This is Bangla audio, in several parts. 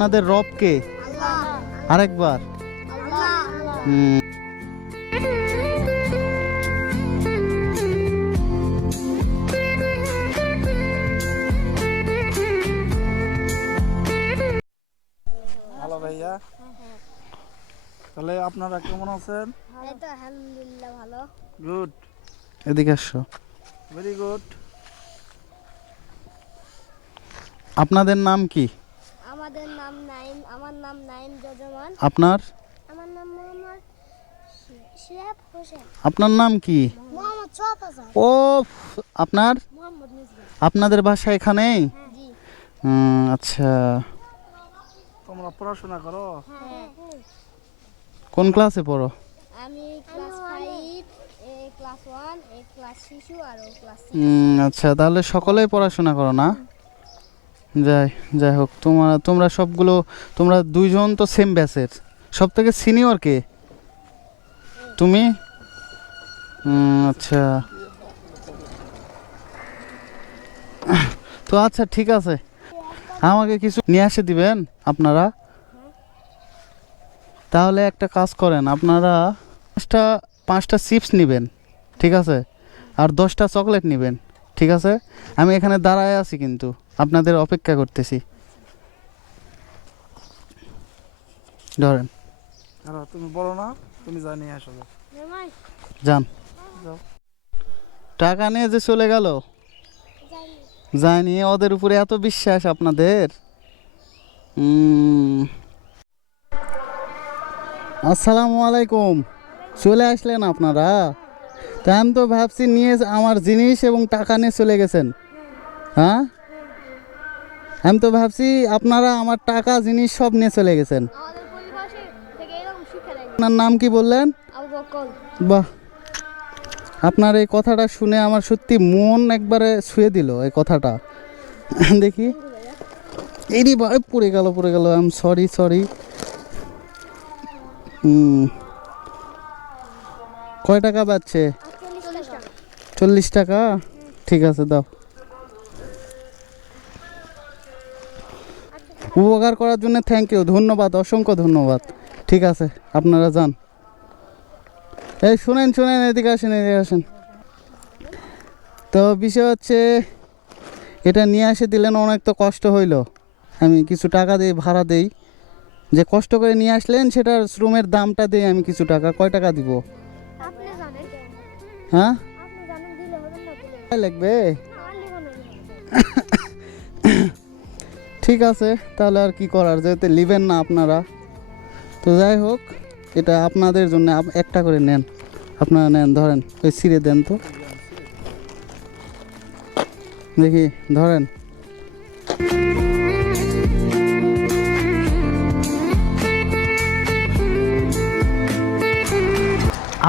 আপনাদের রব কে? আরেকবার। হ্যালো ভাইয়া, তাহলে আপনারা কেমন আছেন? আলহামদুলিল্লাহ ভালো। গুড, এদিকে আসো। Very good. আপনাদের নাম কি? আমাদের নাম নাইম। আমার নাম নাইম যজমান। আপনার? আমার নাম মোহাম্মদ শিহাব হোসেন। আপনার নাম কি? মোহাম্মদ সোহাব হাসান। ও, আপনার? মোহাম্মদ মিসবাহ। আপনাদের বাসা এখানেই? জি। আচ্ছা, তোমরা পড়াশোনা করো? হ্যাঁ। কোন ক্লাসে পড়ো? আমি ক্লাস 5, এ ক্লাস 1, এ ক্লাস শিশু আর ও ক্লাস 6। আচ্ছা, তাহলে সকলেই পড়াশোনা করো না? যাই হোক, তোমরা সবগুলো, তোমরা দুইজন তো সেম ব্যাচের। সব থেকে সিনিয়র কে? তুমি? আচ্ছা, তো আচ্ছা ঠিক আছে, আমাকে কিছু নিয়ে আসে দিবেন আপনারা? তাহলে একটা কাজ করেন, আপনারা পাঁচটা চিপস নেবেন, ঠিক আছে, আর 10টা চকলেট নেবেন, ঠিক আছে? আমি এখানে দাঁড়ায় আছি, কিন্তু আপনাদের অপেক্ষা করতেছি। ধরেন, আর তুমি বলো না, তুমি জানি আসলে যান। যাও। টাকা নিয়ে যে চলে গেল, যায়নি, ওদের উপরে এত বিশ্বাস আপনাদের। আসসালামু আলাইকুম। চলে আসলেন আপনারা? তা আমি তো ভাবছি নিয়ে আমার জিনিস এবং টাকা নিয়ে চলে গেছেন। হ্যাঁ, আমি তো ভাবছি আপনারা আমার টাকা জিনিস সব নিয়ে চলে গেছেন। আমাদের পরিবেশে থেকে এরকম শিক্ষা দেয়। আপনার নাম কি বললেন? আবু বকর। বাহ, আপনার এই কথাটা শুনে আমার সত্যি মন একবারে ছুঁয়ে দিল এই কথাটা। দেখি, এরই পড়ে গেল। I am sorry. কয় টাকা পাচ্ছে? 40 টাকা। 40 টাকা? ঠিক আছে, দাও। উপকার করার জন্য থ্যাংক ইউ, ধন্যবাদ, অসংখ্য ধন্যবাদ। ঠিক আছে, আপনারা যান। এই শুনেন, এদিকে আসেন। তো বিষয় হচ্ছে, এটা নিয়ে এসে দিলেন, অনেক তো কষ্ট হইল। আমি কিছু টাকা দিই, ভাড়া দেই, যে কষ্ট করে নিয়ে আসলেন সেটার শ্রমের দামটা দিই আমি কিছু টাকা। কয় টাকা দিব? আপনি জানেন। হ্যাঁ, আপনি জানেন দিলে হবে না বলে। কয় লাগবে? আর লিখুন। ঠিক আছে, তাহলে আর কি করার, যেহেতু লিবেন না আপনারা। তো যাই হোক, এটা আপনাদের জন্য, একটা করে নেন, আপনারা নেন, ধরেন, ওই ছিঁড়ে দেন তো দেখি, ধরেন।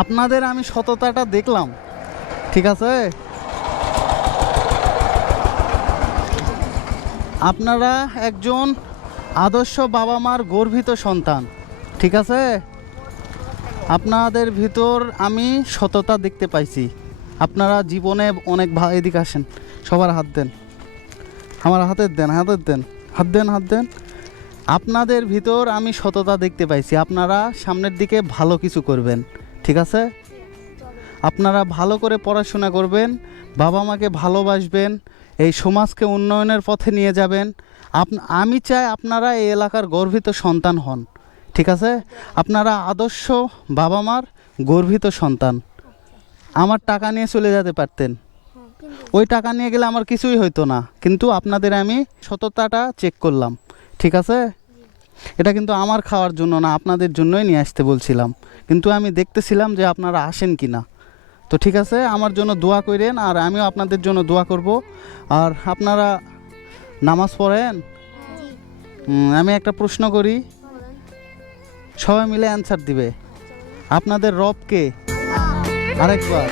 আপনাদের আমি সততাটা দেখলাম, ঠিক আছে? আপনারা একজন আদর্শ বাবা মার গর্বিত সন্তান, ঠিক আছে? আপনাদের ভিতর আমি সততা দেখতে পাইছি। আপনারা জীবনে অনেক এদিকে আসেন, সবার হাত দেন, আমার হাত দেন। আপনাদের ভিতর আমি সততা দেখতে পাইছি। আপনারা সামনের দিকে ভালো কিছু করবেন, ঠিক আছে? আপনারা ভালো করে পড়াশোনা করবেন, বাবা মাকে ভালোবাসবেন, এই সমাজকে উন্নয়নের পথে নিয়ে যাবেন। আমি চাই আপনারা এই এলাকার গর্বিত সন্তান হন, ঠিক আছে? আপনারা আদর্শ বাবা মার গর্বিত সন্তান। আমার টাকা নিয়ে চলে যেতে পারতেন, ওই টাকা নিয়ে গেলে আমার কিছুই হইতো না, কিন্তু আপনাদের আমি সততাটা চেক করলাম, ঠিক আছে? এটা কিন্তু আমার খাওয়ার জন্য না, আপনাদের জন্যই নিয়ে আসতে বলছিলাম, কিন্তু আমি দেখতেছিলাম যে আপনারা আসেন কি না। তো ঠিক আছে, আমার জন্য দোয়া করেন, আর আমিও আপনাদের জন্য দোয়া করব। আর আপনারা নামাজ পড়েন? আমি একটা প্রশ্ন করি, সবাই মিলে অ্যান্সার দিবে। আপনাদের রব কে? আরেকবার।